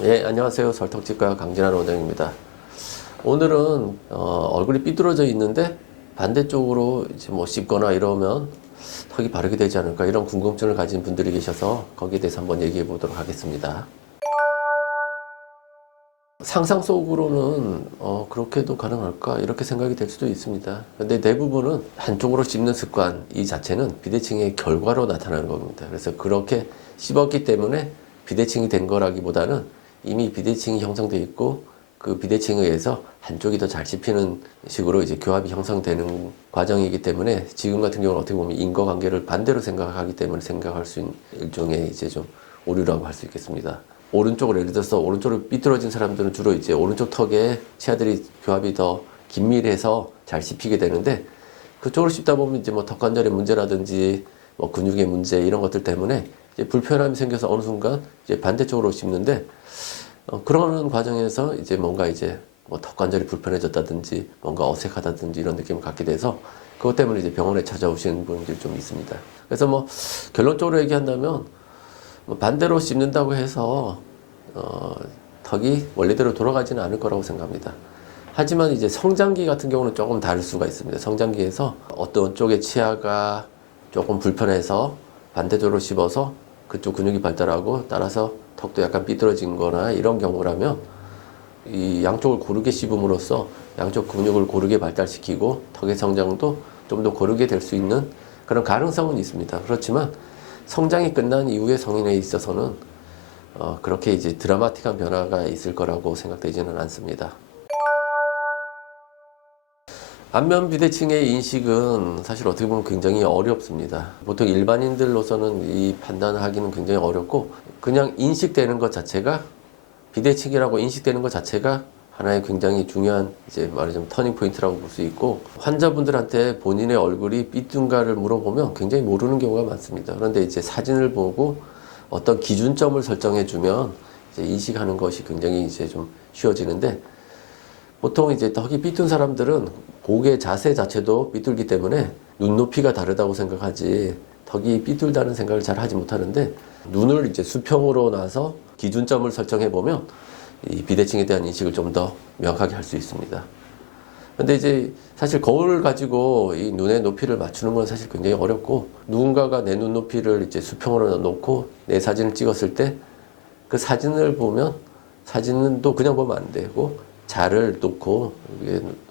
네, 안녕하세요. 설턱치과 강진환 원장입니다. 오늘은 얼굴이 삐뚤어져 있는데 반대쪽으로 이제 뭐 씹거나 이러면 턱이 바르게 되지 않을까 이런 궁금증을 가진 분들이 계셔서 거기에 대해서 한번 얘기해 보도록 하겠습니다. 상상 속으로는 그렇게도 가능할까 이렇게 생각이 될 수도 있습니다. 근데 대부분은 한쪽으로 씹는 습관 이 자체는 비대칭의 결과로 나타나는 겁니다. 그래서 그렇게 씹었기 때문에 비대칭이 된 거라기보다는 이미 비대칭이 형성되어 있고 그 비대칭에 의해서 한쪽이 더 잘 씹히는 식으로 이제 교합이 형성되는 과정이기 때문에 지금 같은 경우는 어떻게 보면 인과관계를 반대로 생각하기 때문에 생각할 수 있는 일종의 이제 좀 오류라고 할 수 있겠습니다. 오른쪽으로 예를 들어서 오른쪽으로 삐뚤어진 사람들은 주로 이제 오른쪽 턱에 치아들이 교합이 더 긴밀해서 잘 씹히게 되는데 그쪽으로 씹다 보면 이제 뭐 턱관절의 문제라든지 뭐 근육의 문제 이런 것들 때문에 이제 불편함이 생겨서 어느 순간 이제 반대쪽으로 씹는데 그러는 과정에서 이제 뭔가 이제 뭐 턱관절이 불편해졌다든지 뭔가 어색하다든지 이런 느낌을 갖게 돼서 그것 때문에 이제 병원에 찾아오시는 분들이 좀 있습니다. 그래서 뭐 결론적으로 얘기한다면 뭐 반대로 씹는다고 해서 턱이 원래대로 돌아가지는 않을 거라고 생각합니다. 하지만 이제 성장기 같은 경우는 조금 다를 수가 있습니다. 성장기에서 어떤 쪽의 치아가 조금 불편해서 반대쪽으로 씹어서 그쪽 근육이 발달하고 따라서 턱도 약간 삐뚤어진 거나 이런 경우라면 이 양쪽을 고르게 씹음으로써 양쪽 근육을 고르게 발달시키고 턱의 성장도 좀 더 고르게 될 수 있는 그런 가능성은 있습니다. 그렇지만 성장이 끝난 이후의 성인에 있어서는 그렇게 이제 드라마틱한 변화가 있을 거라고 생각되지는 않습니다. 안면 비대칭의 인식은 사실 어떻게 보면 굉장히 어렵습니다. 보통 일반인들로서는 이 판단을 하기는 굉장히 어렵고 그냥 인식되는 것 자체가 비대칭이라고 인식되는 것 자체가 하나의 굉장히 중요한 이제 말하자면 터닝 포인트라고 볼 수 있고 환자분들한테 본인의 얼굴이 삐뚤은가를 물어보면 굉장히 모르는 경우가 많습니다. 그런데 이제 사진을 보고 어떤 기준점을 설정해 주면 이제 인식하는 것이 굉장히 이제 좀 쉬워지는데 보통 이제 턱이 삐뚤은 사람들은 고개 자세 자체도 삐뚤기 때문에 눈높이가 다르다고 생각하지 턱이 삐뚤다는 생각을 잘 하지 못하는데 눈을 이제 수평으로 놔서 기준점을 설정해 보면 이 비대칭에 대한 인식을 좀 더 명확하게 할 수 있습니다. 근데 이제 사실 거울을 가지고 이 눈의 높이를 맞추는 건 사실 굉장히 어렵고 누군가가 내 눈높이를 이제 수평으로 놓고 내 사진을 찍었을 때 그 사진을 보면 사진은 또 그냥 보면 안 되고 자를 놓고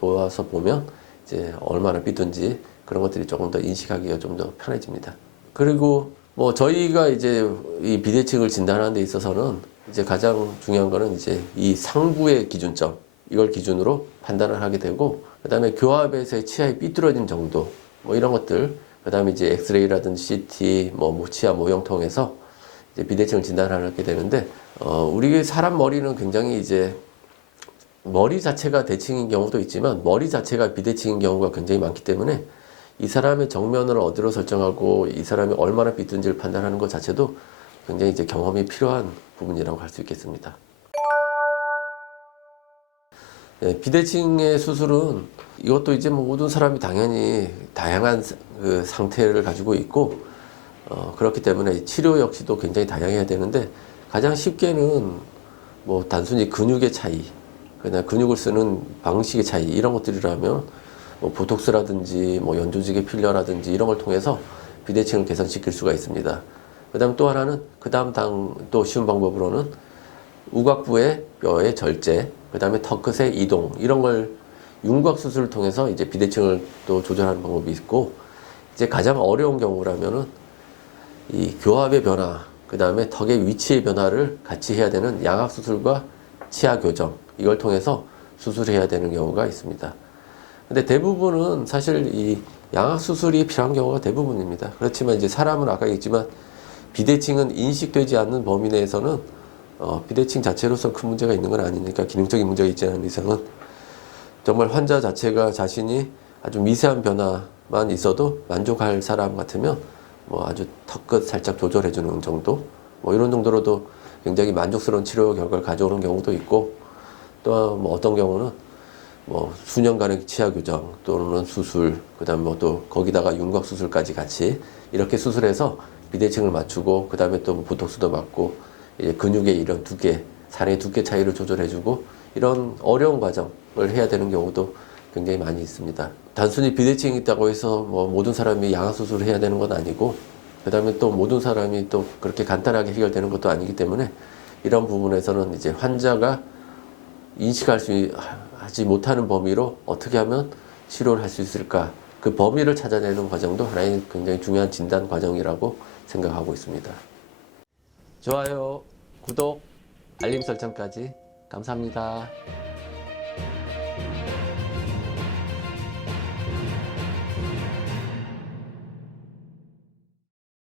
놓아서 보면 이제 얼마나 삐뚤은지 그런 것들이 조금 더 인식하기가 좀 더 편해집니다. 그리고 뭐 저희가 이제 이 비대칭을 진단하는 데 있어서는 이제 가장 중요한 거는 이제 이 상부의 기준점 이걸 기준으로 판단을 하게 되고 그다음에 교합에서의 치아의 삐뚤어진 정도 뭐 이런 것들 그다음에 이제 엑스레이라든지 CT 뭐 치아 모형 통해서 이제 비대칭을 진단하게 되는데 우리 사람 머리는 굉장히 이제 머리 자체가 대칭인 경우도 있지만 머리 자체가 비대칭인 경우가 굉장히 많기 때문에 이 사람의 정면을 어디로 설정하고 이 사람이 얼마나 삐뚤은지를 판단하는 것 자체도 굉장히 이제 경험이 필요한 부분이라고 할 수 있겠습니다. 네, 비대칭의 수술은 이것도 이제 뭐 모든 사람이 당연히 다양한 그 상태를 가지고 있고 그렇기 때문에 치료 역시도 굉장히 다양해야 되는데 가장 쉽게는 뭐 단순히 근육의 차이 그냥 근육을 쓰는 방식의 차이 이런 것들이라면 뭐 보톡스라든지 뭐 연조직의 필러라든지 이런 걸 통해서 비대칭을 개선시킬 수가 있습니다. 그다음 또 하나는 또 쉬운 방법으로는 우각부의 뼈의 절제, 그다음에 턱끝의 이동 이런 걸 윤곽 수술을 통해서 이제 비대칭을 또 조절하는 방법이 있고 이제 가장 어려운 경우라면은 이 교합의 변화, 그다음에 턱의 위치의 변화를 같이 해야 되는 양악 수술과 치아 교정 이걸 통해서 수술해야 되는 경우가 있습니다. 근데 대부분은 사실 이 양악 수술이 필요한 경우가 대부분입니다. 그렇지만 이제 사람은 아까 얘기했지만 비대칭은 인식되지 않는 범위 내에서는 비대칭 자체로서 큰 문제가 있는 건 아니니까 기능적인 문제가 있지 않은 이상은 정말 환자 자체가 자신이 아주 미세한 변화만 있어도 만족할 사람 같으면 뭐 아주 턱끝 살짝 조절해 주는 정도 뭐 이런 정도로도 굉장히 만족스러운 치료 결과를 가져오는 경우도 있고 또 뭐 어떤 경우는 뭐 수년간의 치아 교정 또는 수술 그다음에 뭐 또 거기다가 윤곽 수술까지 같이 이렇게 수술해서 비대칭을 맞추고 그다음에 또 보톡스도 맞고 이제 근육의 이런 두께 산의 두께 차이를 조절해주고 이런 어려운 과정을 해야 되는 경우도 굉장히 많이 있습니다. 단순히 비대칭이 있다고 해서 뭐 모든 사람이 양악 수술을 해야 되는 건 아니고 그다음에 또 모든 사람이 또 그렇게 간단하게 해결되는 것도 아니기 때문에 이런 부분에서는 이제 환자가 인식하지 못하는 범위로 어떻게 하면 치료를 할 수 있을까, 그 범위를 찾아내는 과정도 하나의 굉장히 중요한 진단 과정이라고 생각하고 있습니다. 좋아요, 구독, 알림 설정까지 감사합니다.